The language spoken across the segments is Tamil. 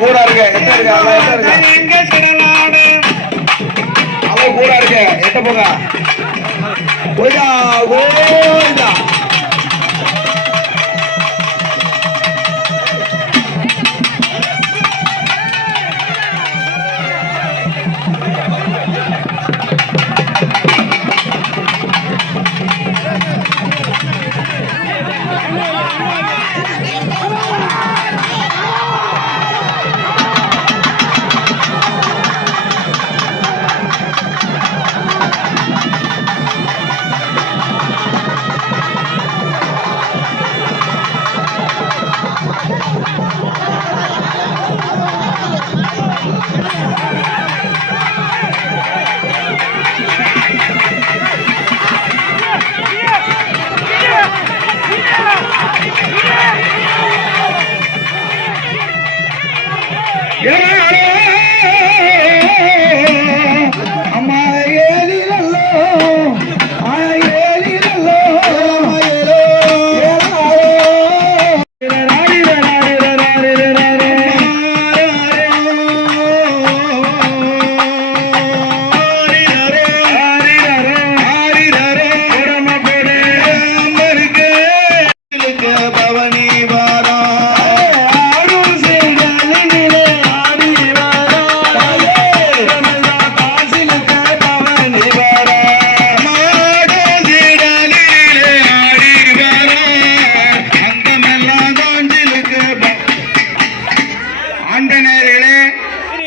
கூட இருக்கு அவ கூட இருக்கு எட்ட போங்க கோயிலா கோயிலா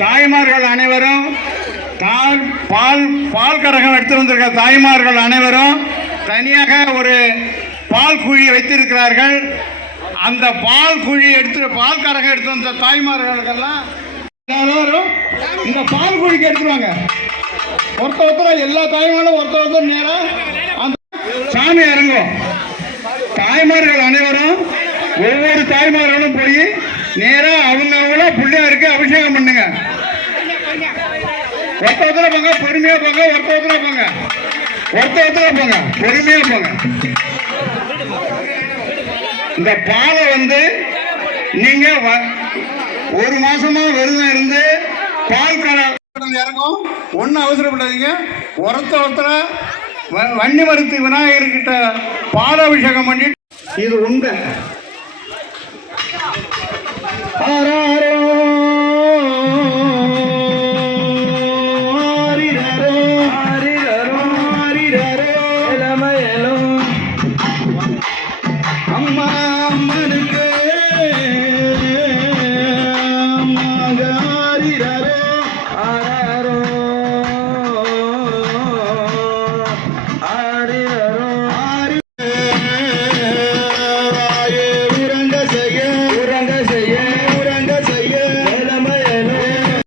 தாய்மார்கள் அனைவரும் பால் கரகம் எடுத்து வந்திருக்க தாய்மார்கள் அனைவரும் தனியாக ஒரு பால் குழி வைத்திருக்கிறார்கள். அந்த பால் குழி பால் கரகம் எடுத்து வந்த தாய்மார்களுக்கெல்லாம் எல்லாரும் இந்த பால் குழிக்கு எடுத்துருவாங்க. ஒருத்தர் எல்லா தாய்மாரும் ஒருத்தர் நேரம் அந்த சாமி இறங்கும். தாய்மார்கள் அனைவரும் ஒவ்வொரு தாய்மார்களும் போய் நேரா அவங்கள பிள்ளையாருக்கு அபிஷேகம் பண்ணுங்க. ஒருத்தர் போங்க, பொறுமையா போங்க. ஒருத்தர் போங்க, பொறுமையா போங்க. இந்த பாலை நீங்க ஒரு மாசமா விரதம் இருந்து பால் இறங்கும். ஒன்னும் அவசரப்படாதீங்க. ஒருத்தர வன்னி மருத்து விநாயகர்கிட்ட பால் அபிஷேகம் பண்ணிட்டு இது உண்டு. அம்மா